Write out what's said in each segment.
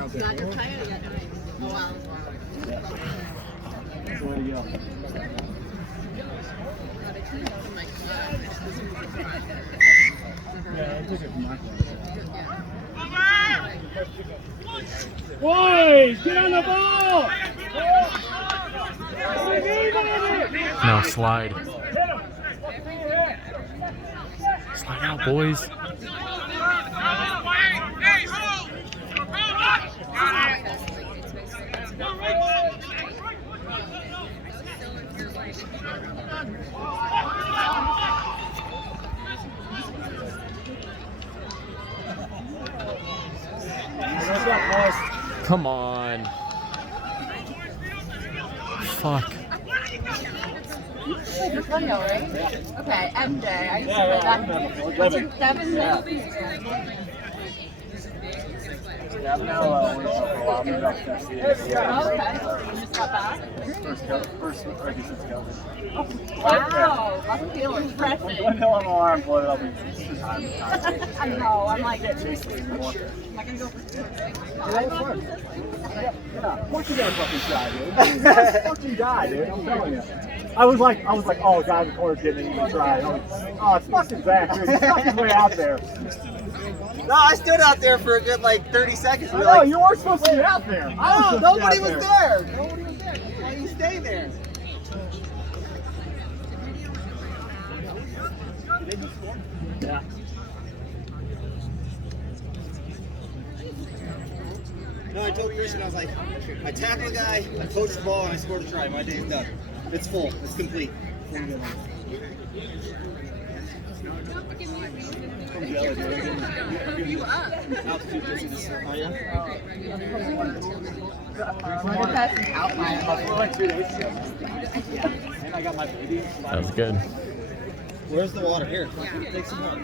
Not just tired yet. Oh, wow. That's the way to go. Yeah, I took it from my Boys, get on the ball! No, slide. Slide out, boys. Come on. Fuck. You're fun though, right? Yeah. Okay, MJ. I used to play that. 7 minutes. Yeah, I'm now okay. You just got back? First rugby since COVID. Wow, must feel refreshing. One hill on my arm, blow it up. I know, I'm like, am I going to go for 2? Yeah, of course you gotta fucking try, dude. Fucking die, dude. I'm telling you. I was like, oh, guy in the corner didn't even try. Oh, it's fucking Zach, dude. He stuck his way out there. No, I stood out there for a good like 30 seconds. I know, you weren't supposed to be out there. No, nobody was there. Nobody was there. Why do you stay there? Yeah. No, I told Christian, I was like, I tackled a guy, I coached the ball, and I scored a try. My day's done. It's full. It's complete. Altitude distance. Oh, yeah? Like 2 days ago. And I got my baby. That was good. Where's the water? Here, take some water.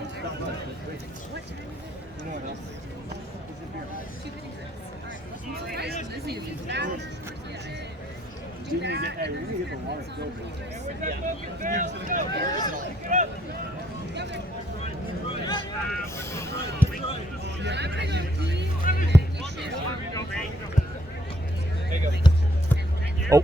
We need to get the water filtered. Oh.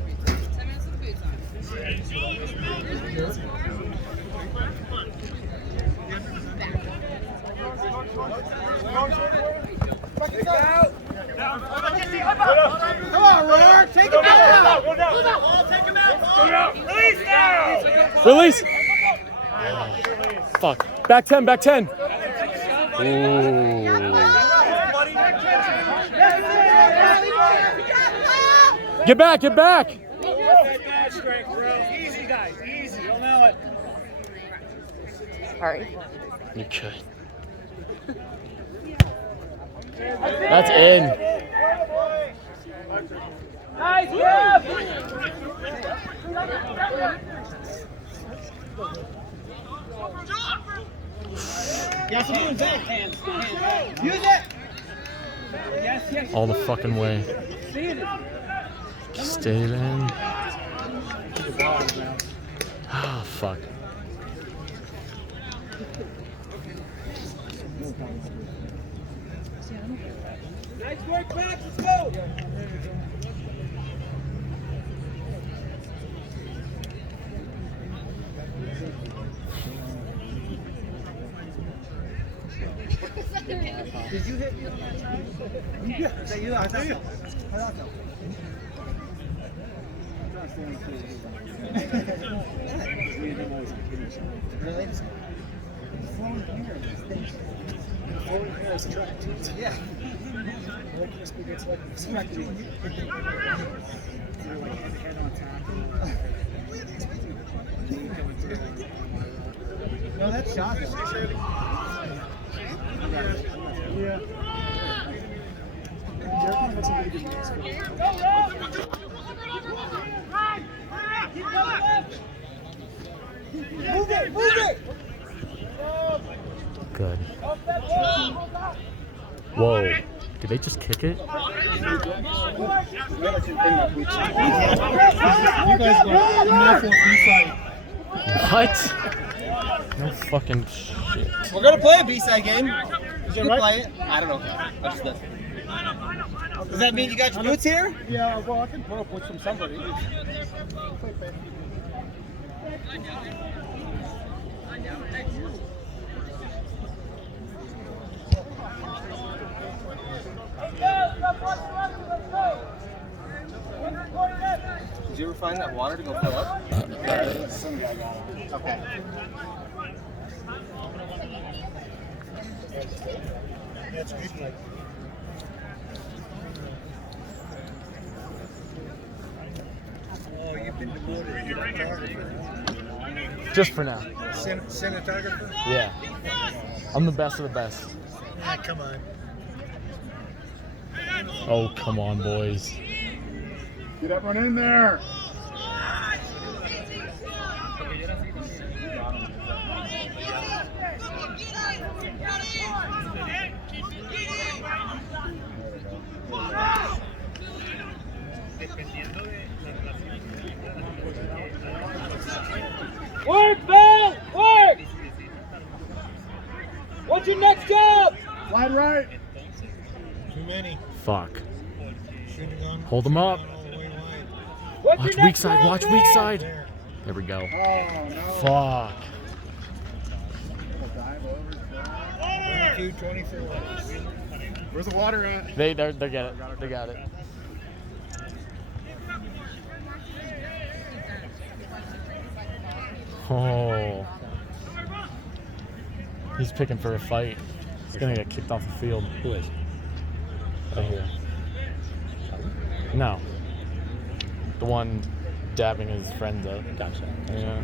Come on, Roar! Take him out! Go down! Take him out! Release now! Release. Fuck. Back 10, back 10. Ooh. Get back, get back. Easy, guys, easy. You'll know it. Sorry. You could. That's in. Nice, Jeff! Yeah, so use that. Hands. Use it! Yes. All the fucking way. Stayed in. Oh, fuck. Nice work, Max. Let's go! Did you hit? Is that you? I thought so. Really? Floating hair is attractive. Yeah. Crispy gets like smacked. Head on top. No, that's shot. Yeah. That's a really good mix. Move it! Good. Whoa. Did they just kick it? You guys go no for B-side. What? No fucking shit. We're gonna play a B-side game. Is You it right? play it? I don't know. I just did. Does that mean you got your boots here? Yeah, well, I can put up with somebody. Did you ever find that water to go fill up? Okay. That's good. Oh, you've been demoted. Just for now. Cinematographer? Yeah. I'm the best of the best. Ah, come on. Oh, come on, boys. Get everyone in there. Work, Vail! Work! What's your next job? Wide right. Too many. Fuck. Should've gone. Hold them up. What's Watch your weak next side. job, Watch Vail? weak side. There we go. Oh, no. Fuck. 22, 24. Where's the water at? They get it. They got it. Oh. He's picking for a fight. He's gonna get kicked off the field. Who is? Right here. No. The one dabbing his friends up. Gotcha. Yeah.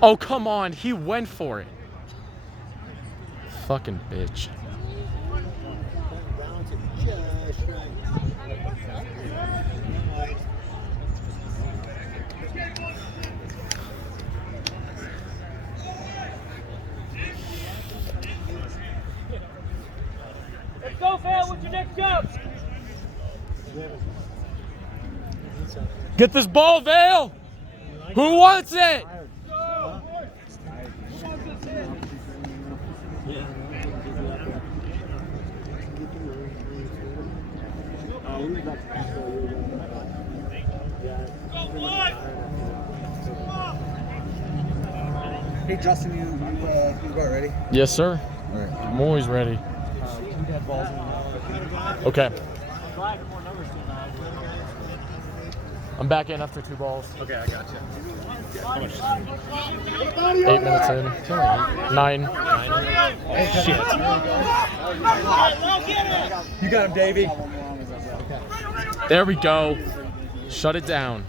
Oh, come on. He went for it. Fucking bitch. Let's go, Vail. What's your next job? Get this ball, Vail! Who wants it? Hey, Justin, you about ready? Yes, sir. All right. I'm always ready. Okay. I'm back in after 2 balls. Okay, I got you. 8 minutes in. 9. Shit. You got him, Davey. There we go. Shut it down.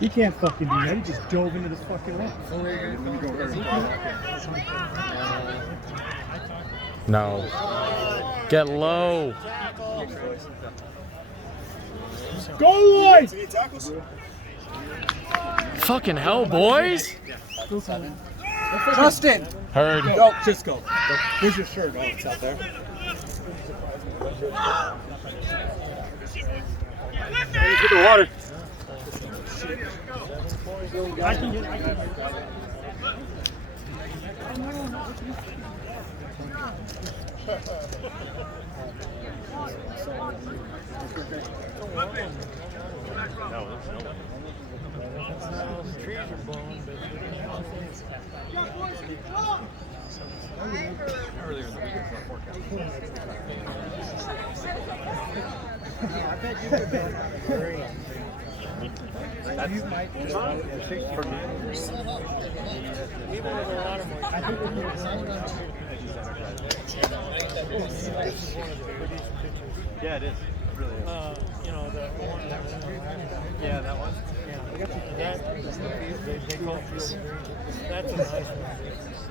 He can't fucking do that. He just dove into this fucking line. No. Get low. Go, boys! Fucking hell, boys. Justin! Heard. Go, just go. Here's your shirt. Oh, it's out there. Get the water. I can get trees are blowing, but earlier in the week it was our forecast. I bet you could be. Yeah, it is. It really is. You know, the one Yeah, that one. they call it that's a nice one.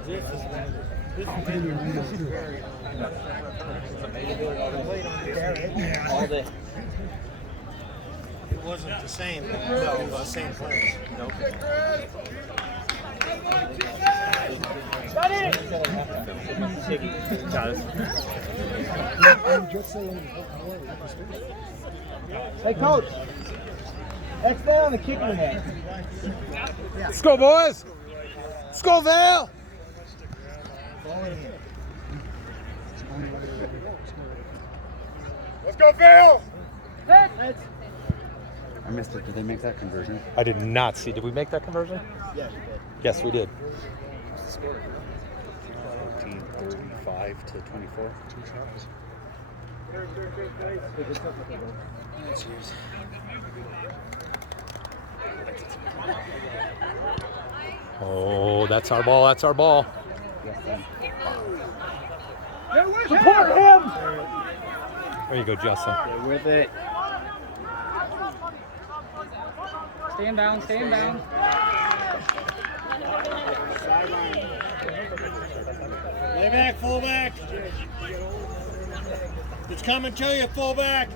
This is very All day. It wasn't the same. No, it was the same place. Nope. Got it. Hey, coach. X down the kicking net. Let's go, boys! Let's go, Vail! Let's go, Vail! I missed it. Did they make that conversion? I did not see. Did we make that conversion? Yeah, you did. Yes, we did. 35 to 24. Oh, that's our ball. That's our ball. Support him! There you go, Justin. Get with it. Stand down, stand down. Lay back, fullback. It's coming to you, fullback.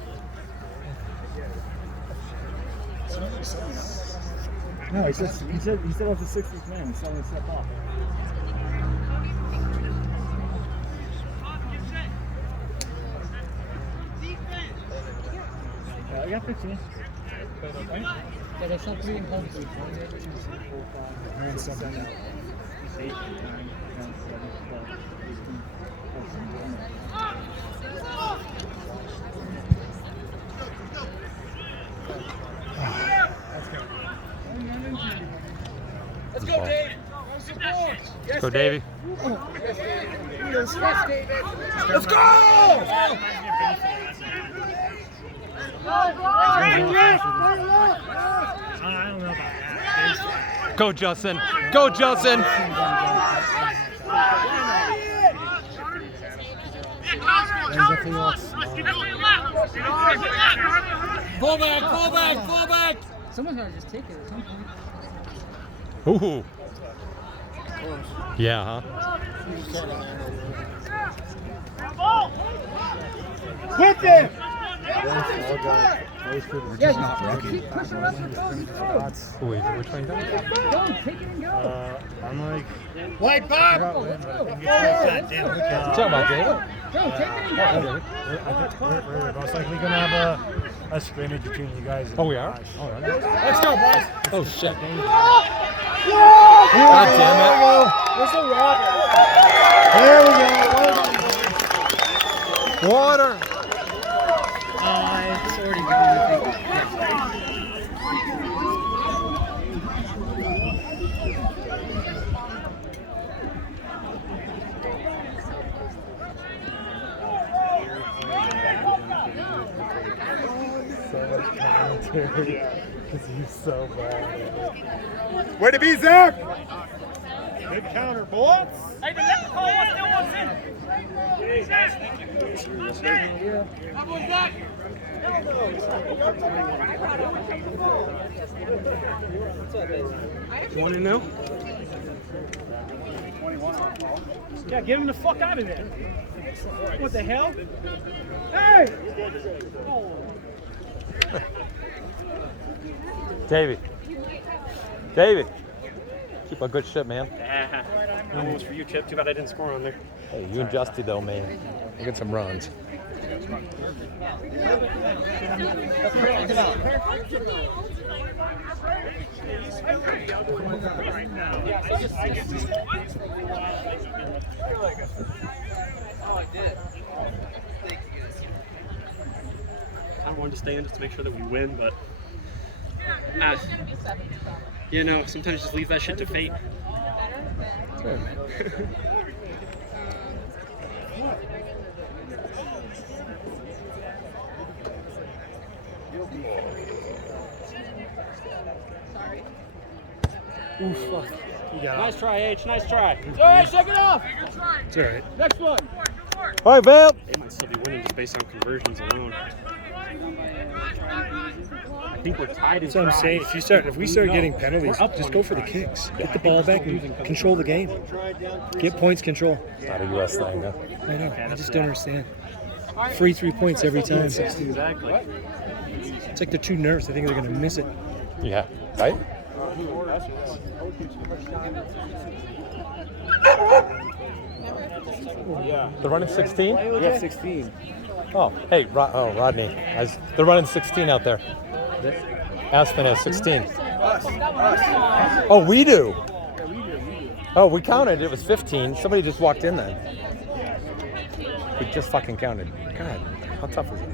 No, he said it was the 60th man. He's telling me to step off. Yeah, I got 15. Yeah, there's some 3 and home. 9, 7, 8, 9, 10, 11, 12, 13, 14. Let's go, Dave. Let's go, Davey. Let's go! Go, Justin. Go, Justin. Fullback, fullback, fullback. Someone's gonna just take it at some point. Ooh. Yeah, huh? Hit him! Yeah, keep pushing up and go. Who is it? Which one? Go, take it and go. I'm like, White Bob. Let's go. You talking about David? Go, take it and go. we're most likely going to have a scrimmage between you guys. Oh, we are? Oh, yeah. Let's go, boys. Oh, shit. God damn it. Where's the water? There we go. Water. It's already gone. So much commentary. Because he's so bad. Way to be, Zach! Good counter, boys. Hey, the left call still wants in. How about that? Want to know? Yeah, get him the fuck out of there. What the hell? Hey! David. David. Keep a good shit, man. No one was for you, Chip. Too bad I didn't score on there. Hey, you and Justy, though, man. You get some runs. I wanted to stay in just to make sure that we win, but you know, sometimes just leave that shit to fate. Ooh, fuck. You got Nice try, H. Nice try. All right, shake it off. It's all right. Next one. All right, Vail. They might still be winning just based on conversions alone. I think we're tied in That's what I'm tries. saying. If we start getting penalties, just go for the kicks. Get the ball back and control the game. Get points control. It's not a U.S. thing, huh? I know. I just don't understand. Free 3 points every time. Exactly. It's like they're too nervous. I think they're going to miss it. Yeah. Right? They're running 16? Yeah, 16. Oh, hey, Rodney. They're running 16 out there. Aspen has 16. Oh, we do? Oh, we counted. It was 15. Somebody just walked in then. We just fucking counted. God, how tough is it?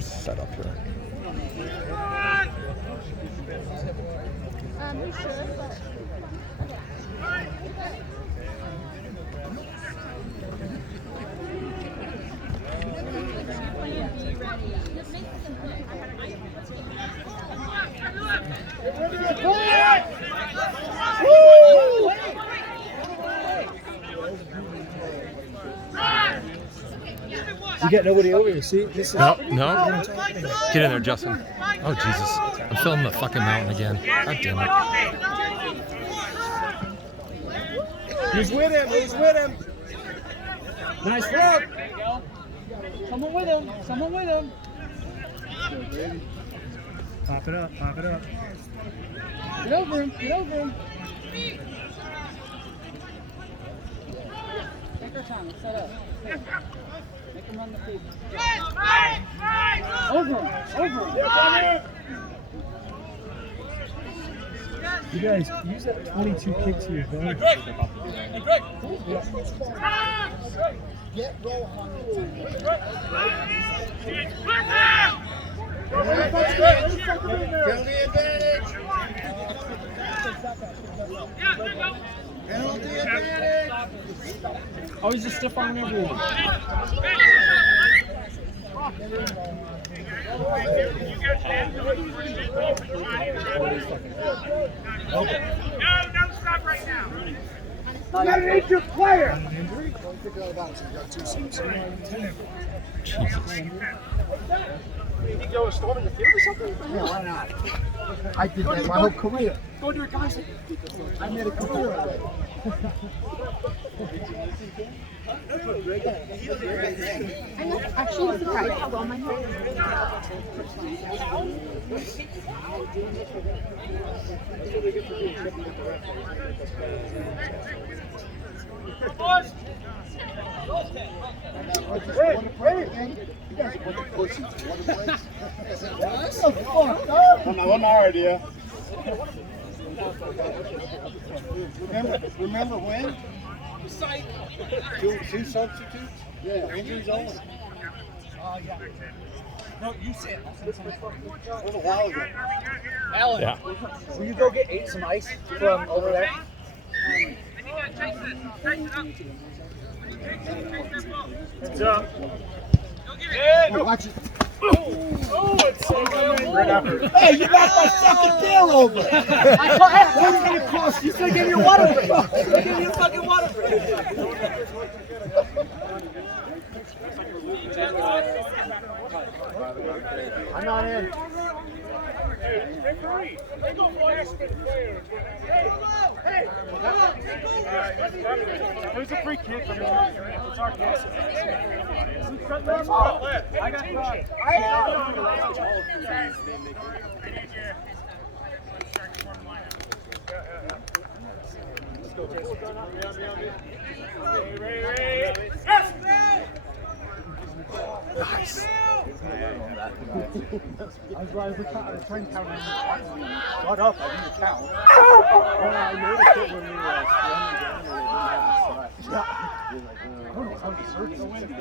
Set up here. We should, but... You got nobody over here, see? No. Get in there, Justin. Oh, Jesus. I'm filming the fucking mountain again. God damn it. He's with him. He's with him. Nice work. There you go. Someone with him. Someone with him. Pop it up, pop it up. Get over him. Get over him. Take our time. Let's set up. Here. Make him run the feet. Over him. Over him. You guys, use that 22 kick to your advantage. Hey, Greg. Penalty advantage. Penalty advantage. Oh, he's just stiff arming everyone. No, stop right now. You got an injured player. You go storm in the field or something? Yeah, why not? I did that my whole career. Go to your guys. I made a career out of it. I'm actually surprised how well my hair One more idea. Remember when? Two substitutes? Yeah. Injuries only. Oh, yeah. No, you said. That was a while ago. Alan, Yeah. will you go get some ice from over there? Heads up. Watch it. Oh, it's so good. Hey, you knocked my fucking tail over. I thought, hey, what's going to cost? You still give me a water break. You give me a fucking water break. I'm not in. There's a free kick for me. It's our kick. I got Nice. I was trying to count. Shut up, I didn't count. And I noticed it when we were running down and they didn't have the strike. Yeah. I don't know how to search the way to go.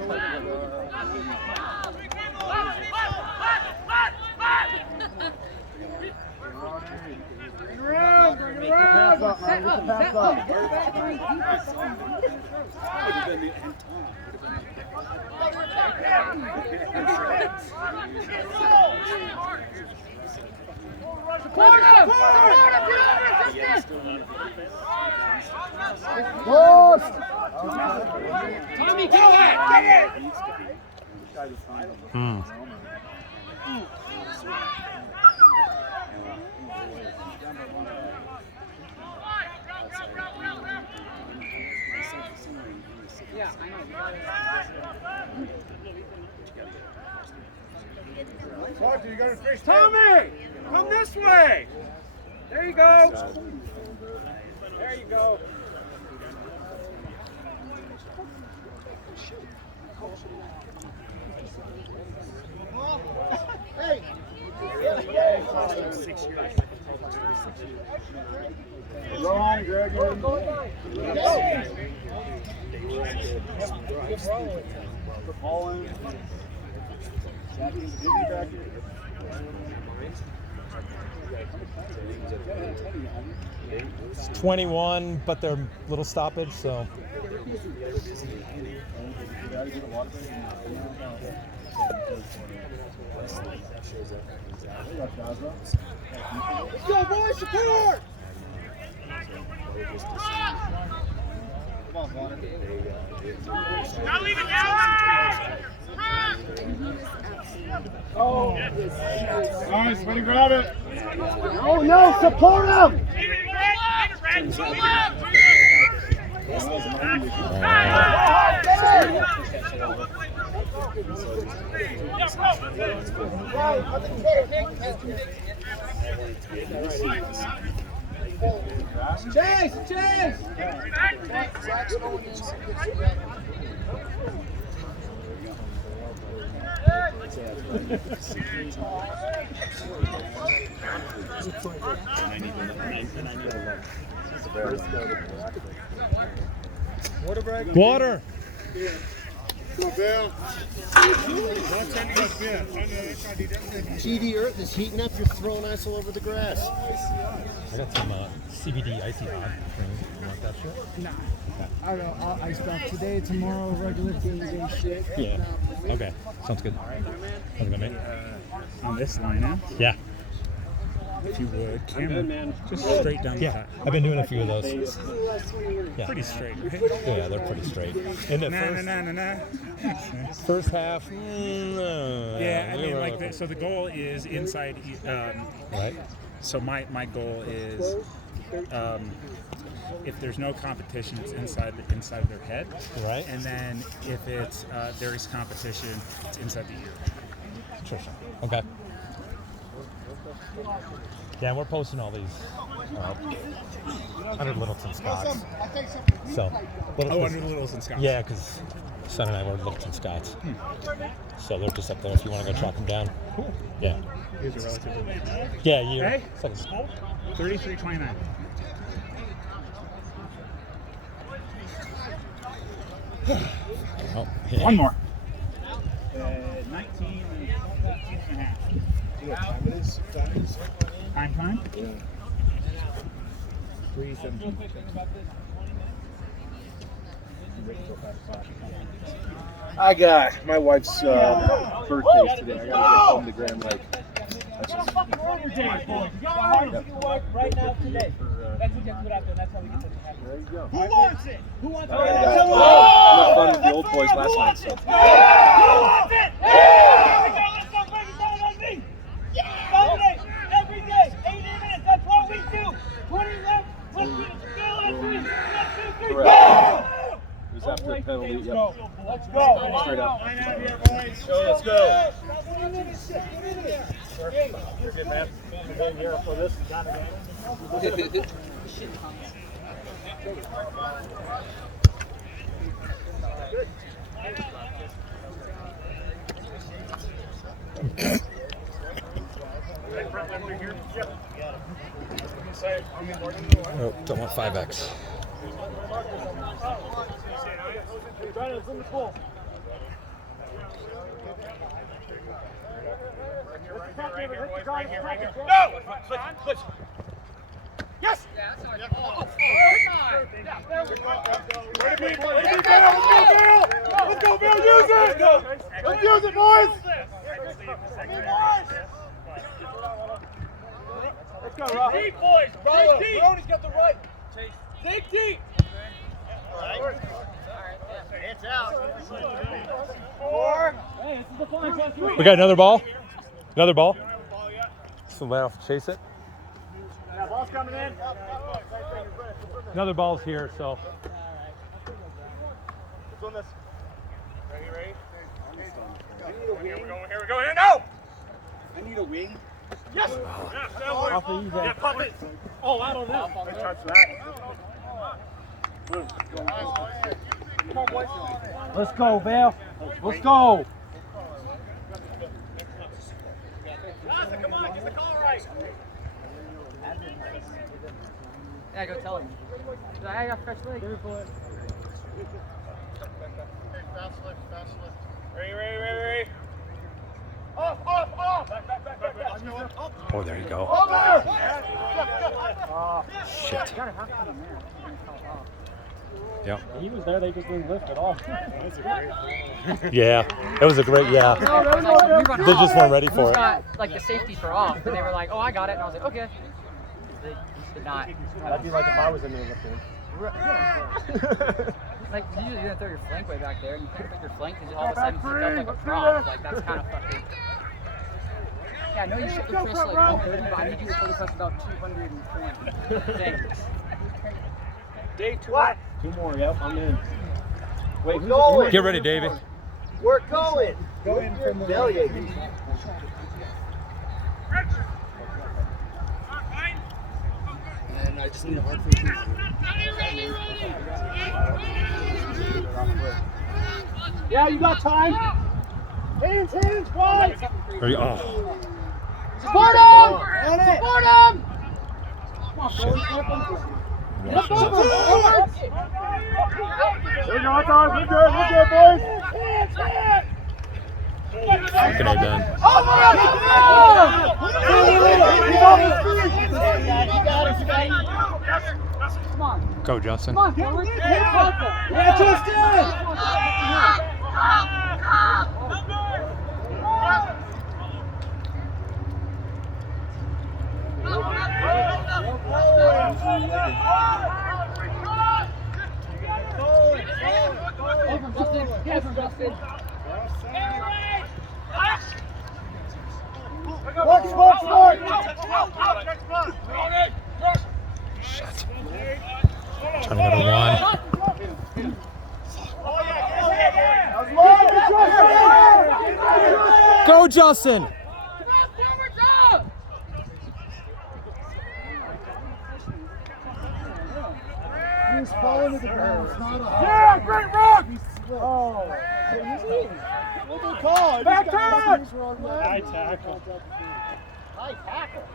Tommy, get it! Yeah, I know. Tommy, come this way. There you go. There you go. Hey! Go on, Greg. Ball in. Back in. 21, but they're little stoppage, so. Let's go, boys, support! Now leave it down! Oh, nice, way to grab it. Oh no, support him! Chase, chase! Water. GD Earth is heating up. You're throwing ice all over the grass. I got some CBD icy hot. You want that shit? Nah. I don't know. I'll ice bath today, tomorrow, regular day shit. Yeah. Okay. Sounds good. Sounds good, mate. On this lineup, Yeah. if you would, camera, just straight down the Yeah. top. I've been doing a few of those. Yeah. Pretty straight, right? Yeah, they're pretty straight. In the first half, Yeah, I mean, like, so the goal is inside, right? so my goal is, if there's no competition, it's inside their head. Right. And then if it's there is competition, it's inside the ear. Interesting. Okay. Yeah, we're posting all these under Littleton Scots. So. Under the Littleton Scots. Yeah, because son and I were Littleton Scots. So they're just up there if you want to go track them down. Cool. Yeah. Here's a relative. Yeah, you. Hey? Second. 3329. Oh, yeah. One more. 19 and a half. Time? Yeah. 3:17. I got my wife's birthday today. I gotta get home to Grand Lake. Right now, today. That's what you have to put out there. That's how we get to the There you go. Who wants it? Who wants it? Enough fun with the old boys last night. So. Who wants it? Here we go. Let's go, baby. Down on me. Dominate every day. 80 minutes. That's what we do. 20 left. Let's do it. Let's do it. 1, 2, 3. Correct. It was after a penalty. Let's Yep. go. Let's go. Straight up. Line out here, boys. Let's go. You're good, man. I've been here for this kind of game. Oh, don't want 5X. Yes! Let's go, Vail! Use it! Let's use it, boys! Let's go, Rob. Deep, boys! Dig deep! Ronnie's got the right. Dig deep! It's out. We got another ball. Another ball. Somebody else chase it. Yeah, ball's coming in. Another ball's here, so. Let's win this. Ready? Here we go. And no! I need a wing. Yes! Off of you, Zach. Yeah, pop it! Oh, I don't know. Let's touch that. Let's go, Vail. Let's go. Come on, get the call right. Yeah, go tell him. I got fresh legs. Ready. Off! Back. Oh, there you go. Shit. Yep. He was there, they just didn't lift at all. Yeah, it was a great, yeah. They just weren't ready for it. Got, like the safety for off, and they were like, "Oh, I got it," and I was like, "Okay." They did not. That'd be like if I was in there lifting. Like usually you're gonna throw your flank way back there, and you pick up your flank, and all of a sudden pick up like a prop. Like that's kind of fucking. Yeah, I know you should the press like 130, but I need you to focus us about 220. Thanks. Dave, two more, yep, I'm in. Wait, who's going? Get ready, Davey. We're going. Go in from the Belly. And I just need a hard for Yeah, you got time. Hands, wide. Are you off? Support him! Support him! There you go, it's on. We're good, boys. Fucking A done. Go, Justin. Yeah, Justin! Shit. Trying to go to one. Go, Justin! He's falling to the ground. It's not a Yeah, great rock! Oh. What do they call it? Back turn! High tackle. High tackle.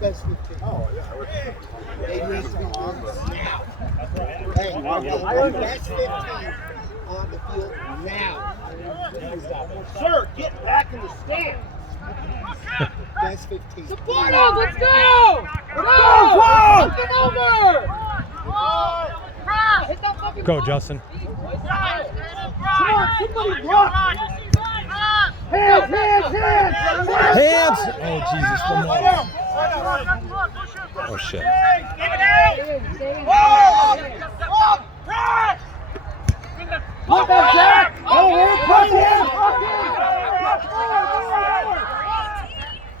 Best 15. Oh, yeah. It needs to be done now. Hey, best 15 on the field now. Sir, get back in the stand. Best 15. Support him! Let's go! Go, Justin. Somebody block. Hands! Hands! Oh, Jesus. One more. Oh, shit. Put that Jack! Oh, put him!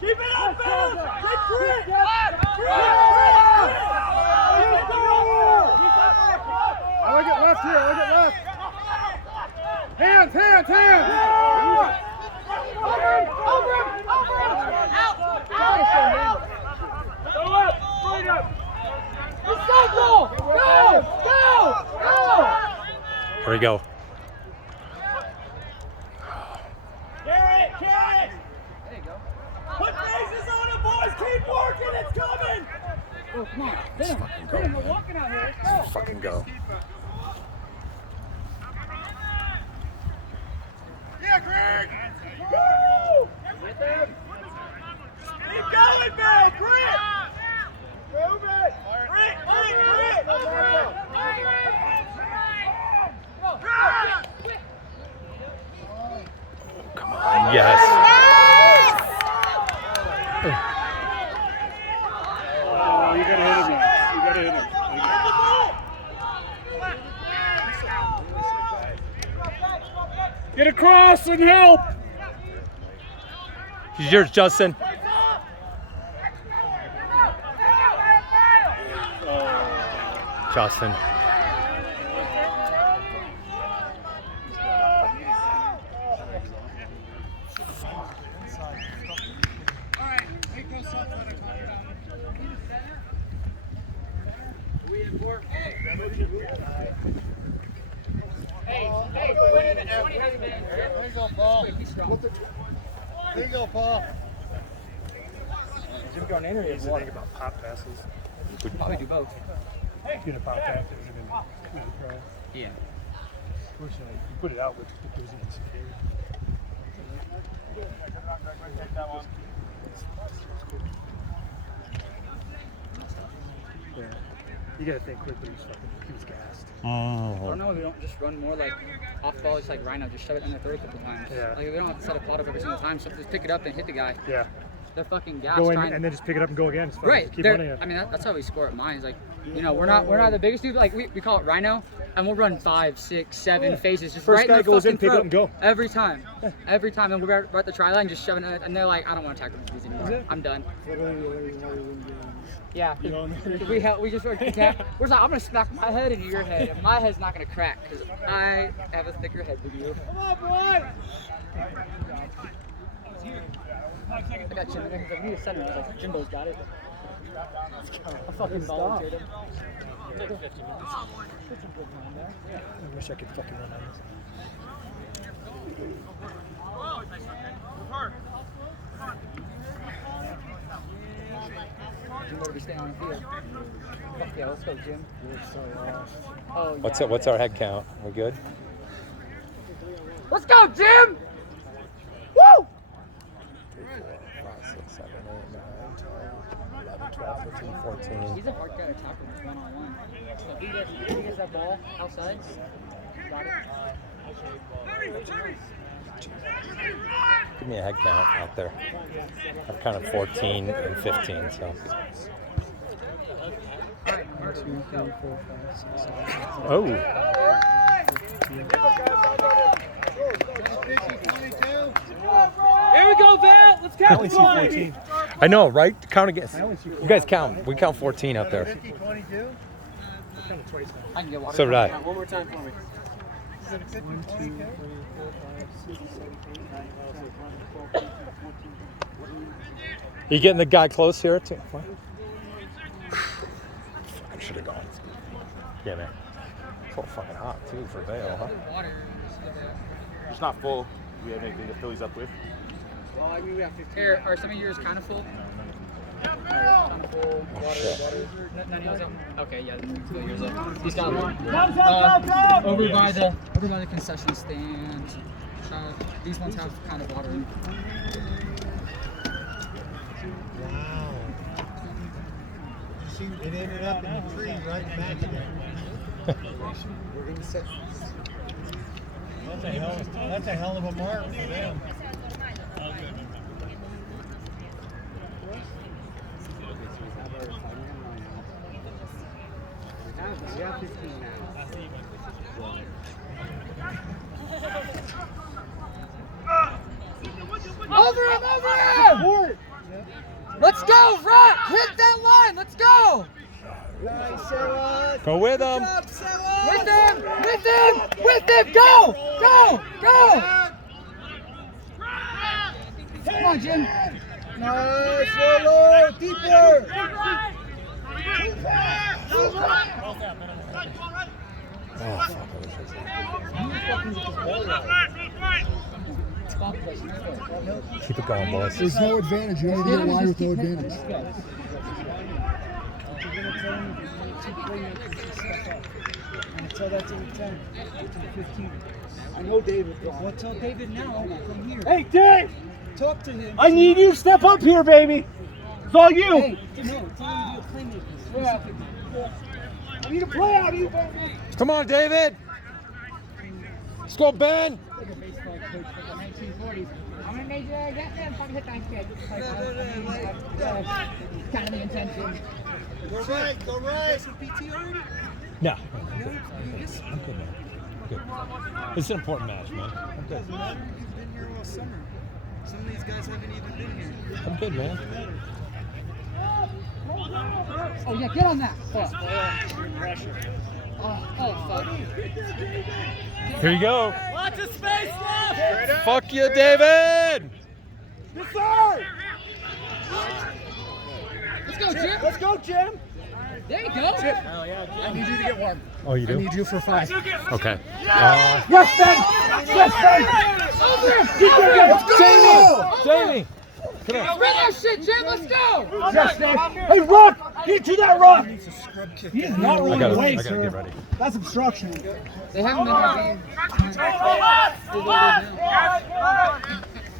Keep it up, Bill! Get free! I look at left here, Hands! we go. Carry it! There you go. Put faces on it, boys! Keep working! It's coming! Oh, come on. Hit him. Hit him. We're walking out here. Let's go. Fucking go. Yeah, Greg! Woo! Keep going, man! Grit! Move it! Grit! Come on, yes. Oh, you gotta hit him. You gotta hit him. Get across and help. He's yours, Justin. Justin. There you go, Paul. There you go, Paul. Jim going in or is the thing about pop passes? Probably do both. Get a pop pass that would have been pro. Yeah. Fortunately, you put it out with the Jersey and security. Yeah. You gotta think quickly. He was gassed. I don't know if we don't just run more like off ball, just like Rhino, just shove it in their throat a couple times. Yeah. Like we don't have to set a plot up every single time, so just pick it up and hit the guy. Yeah. They're fucking gassed. Go in and then just pick it up and go again. It's fine. Right. Just keep They're- running it. I mean, that's how we score at mine. Is like, you know, we're not the biggest dude. Like we call it Rhino, and we'll run 5, 6, 7 phases just First right guy in the goes in, fucking pick it throat. up and go. Every time. Every time. And we're right at the try line, just shoving it, and they're like, I don't want to tackle these anymore. I'm done. Yeah. We just sort of attack. We're like, I'm gonna smack my head into your head, and my head's not gonna crack because I have a thicker head than you. Come on, boy! I got Jim. I need a center. I was like, Jimbo's got it. I fucking volunteered him. I wish I could fucking run on this. Jim better be staying on the field. Fuck yeah, let's go, Jim. Oh, yeah. What's our head count? We good? Let's go, Jim! Woo! 3, 4, 5, 6, 7, 8, 9, 10, 11, 12, 13, 14. He's a hard guy to tackle with one-on-one. So if he gets that ball outside, got it. Give me a head count out there. I've kind of 14 and 15, so. 1, 2, 3, 4, 5, 6, 7, 8. Oh. Here we go, Vail! Let's I count only see 20! 14. I know, right? Count again. I only see 14. You guys count. We count 14 out there. 50, 22? I counted twice now. I can get water. So did I. One more time for me. 1, 2, 3, 4, 5, 6, 7, 8, 9, 10, 11, 12, 13, 14. You getting the guy close here too? I should have gone. Yeah, man. It's so fucking hot too for Vail, huh? It's not full. Do we have anything to fill these up with? Well, I mean, we have 15. Here, are some of yours kind of full? Kind of full. Water. None of yours up? Okay, yeah, fill yours up. He's got one. Over by the concession stand. These ones have kind of water in them. Wow. You see, it ended up in the tree right back again. We're gonna set. That's a hell of a mark for them. We have 15 now. Over him! Let's go, Rock! Hit that line! Let's go! Go with him. With him! Go! Come on, Jim. Nice, Rolo, deeper. Oh, fuck. Keep it going, boys. There's no advantage. You only get a line with no advantage. Until that's in the 10, to the 15. I know David. Well, tell David now. Come here. Hey, Dave! Talk to him. I need you to step up here, baby. It's all you. Hey, no, tell him to be a playmaker. I need a play out of you, baby. Come on, David. Let's go, Ben. Like a baseball coach from the 1940s. I'm gonna make that man fucking hit that kid. Kind of the intention. Go right, go right. No. I'm good, man. I'm good. It's an important match, man. I'm good. You've been here all summer. Some of these guys haven't even been here. I'm good, man. Oh yeah, get on that. Fuck. Oh fuck. Here you go. Lots of space left. Fuck you, David. Yes, sir. Let's go, Jim. Let's go, Jim. There you go. I need you to get warm. Oh, you do? I need you for 5. Okay. Yes, Ben. Yes, Ben. Let's go. Jamie. Come on. Bring that shit, Jim. Let's go. Yes, Ben. Hey, Rock. Get to that Rock. He's not I rolling gotta away, get sir. ready. That's obstruction. They haven't been in the game.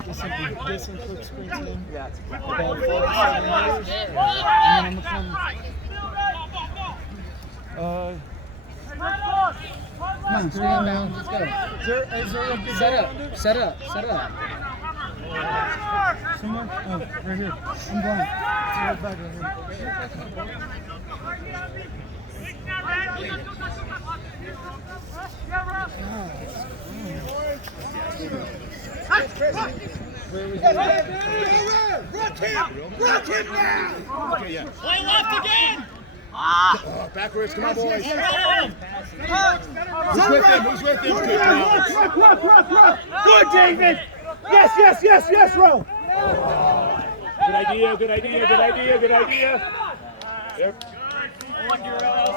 This one quick sprint in. Yeah. About 5 meters. And then I'm going to come. Come on, stand down. Let's go. Set up. Someone? Oh, right here. I'm going. Right back right Rock him now! Play left again. Backwards, come on, boys. Who's with him? Rock. Good, David. Yes, Ro. Good idea. Yep.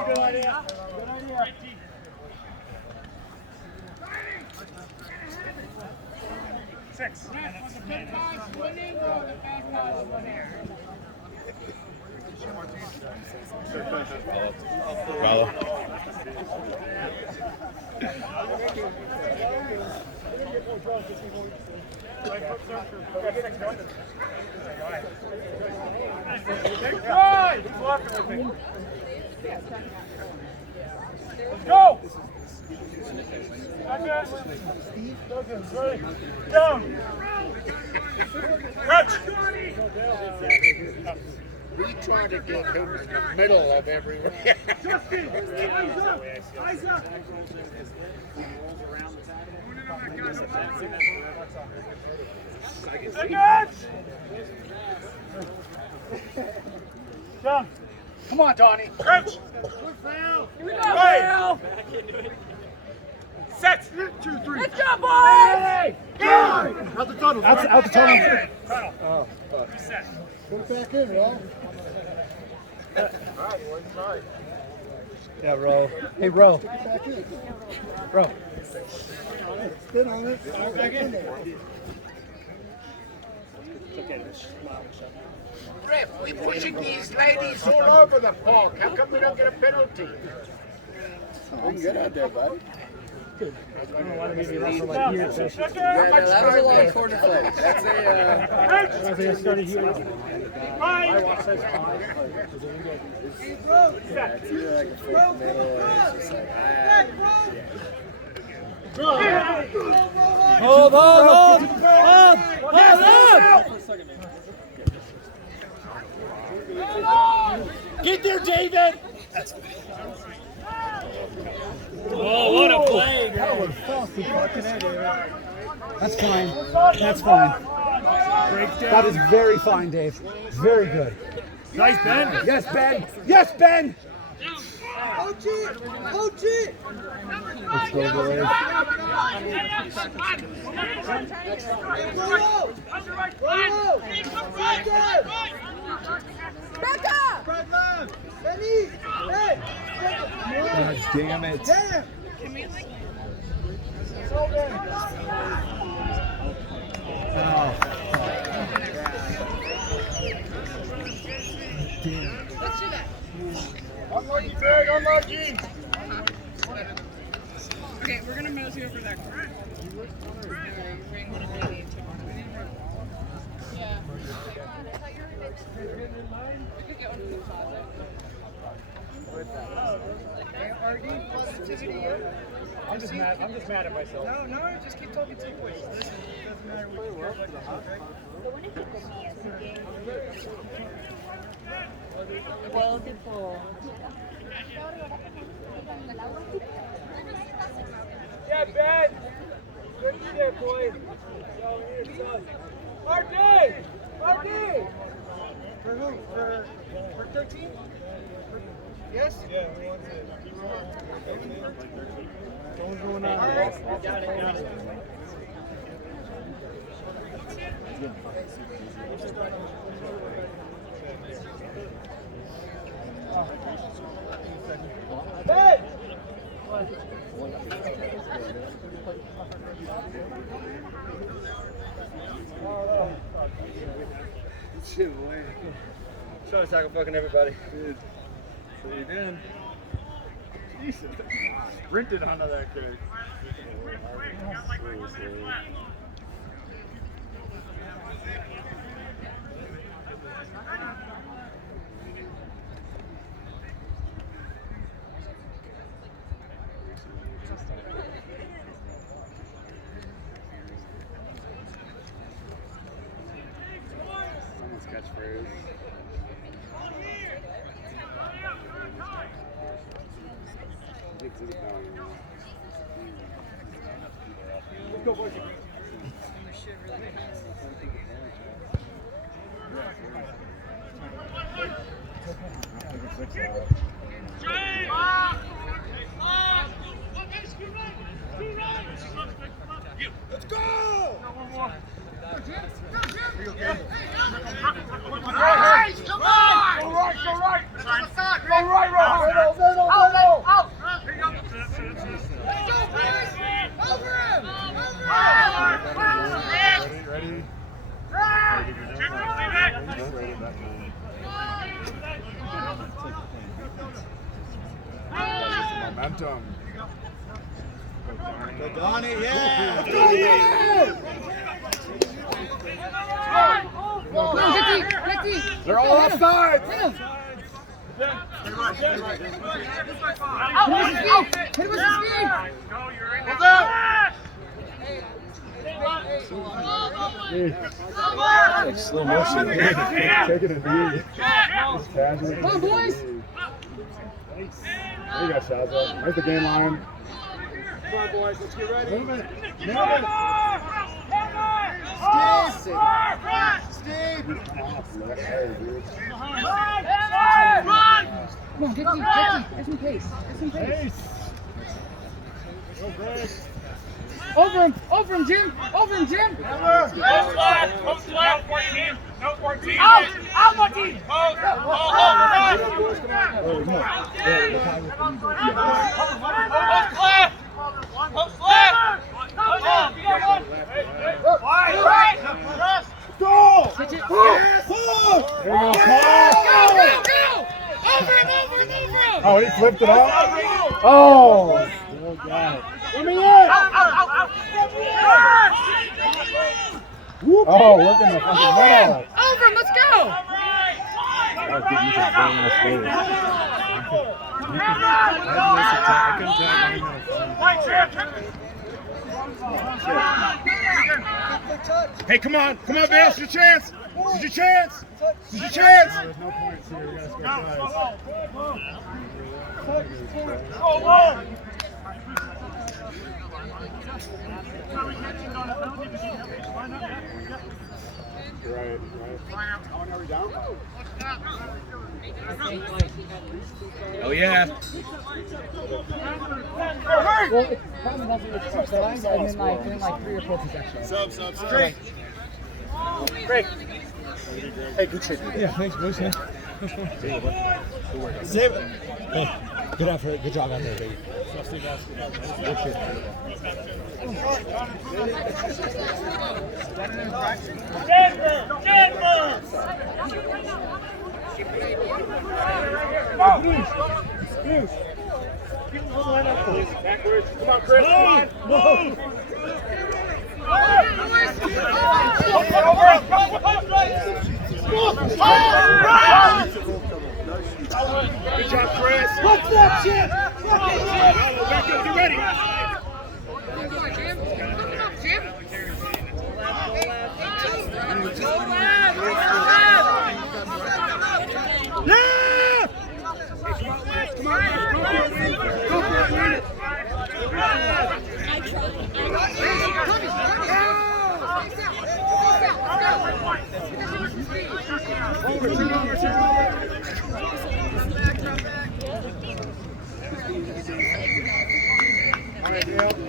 Good idea. Six. Bravo. Let's go! Down! Catch! We try to get him in the middle of everywhere. Justin! Eyes up! Down! Come on, Donnie! Crouch! Here we go, Vail! Set! 2, 3. Let's go, boys! Out the tunnel. Out the tunnel. Put it back in, Ro. Yeah, Ro. Hey, Ro. Put it back in. Ro. Spin on it. Put it back in there. Ref, we're pushing these ladies all over the park. How come we don't get a penalty? We can get out there, buddy. Yeah, no, that was a long corner flag. That's a, started here. Yeah, it's either like a fake middle or it's just like, Hold on. Get there, David! Oh, what a play, That's fine. That is very fine, Dave. Very good. Nice, Ben. Yes, Ben! Coach it! Let's go, boys. back up! Benny! Hey! God damn it. Damn! Unlucky, Greg, unlucky. Okay, we're gonna mosey over that corner. Yeah. We could get one from the closet. I'm just mad at myself. No, just keep talking to boys. Listen, it doesn't matter what you like to talk, right? Yeah, Ben! What are you there, boy? So, here's son. RD! RD! For who? For 13? Yes? Yeah, who wants it? What's going on? I got it. Ben! Shit, boy. Trying to tackle fucking everybody. Dude. So you did. Jesus. Sprinted onto that kid. Someone's catchphrase. Let's go, boys. Let's go! Right, come on! Go right, go right! Go right, Rojo! Middle! Out! Ready? Momentum. Go Donnie, yeah! They're all offside! Like slow motion. Taking a knee. Just casually. Come on, boys! There you go, Shazza. There's the game line. Come on, boys, let's get ready. Move it. Steve! Hey, dude. Come on, get some pace. Get some pace. Pace. Go, Greg. Over him, Jim! Over him, Jim! Post left! Post left! 14! No 14! Out! Out 14! Post! Oh, no. Post left! Post left! Post left! You got one! Wide! Go! Pitch it. There you go, Go! Over him! Oh, he flipped it up? Oh! Oh, God. Let me in! Out! Oh, look in the fucking middle. Over him, let's go! That was good use of very nice space. Hey, come on, Vail, it's your chance! It's your chance! It's your chance! There's no points here. We gotta score tries. Go low! Right. How many are we down? Oh, yeah. Well, it's probably nothing with subs, and then like 3 or 4 possessions. Sub. Great. Hey, good shit. Yeah, thanks, Bruce. Save it. Good effort. Good job out there, baby. Backwards. Come on, Chris. Come on. Move. Good job, Chris. What's that, Chip? Back up. You ready? All right, Dale.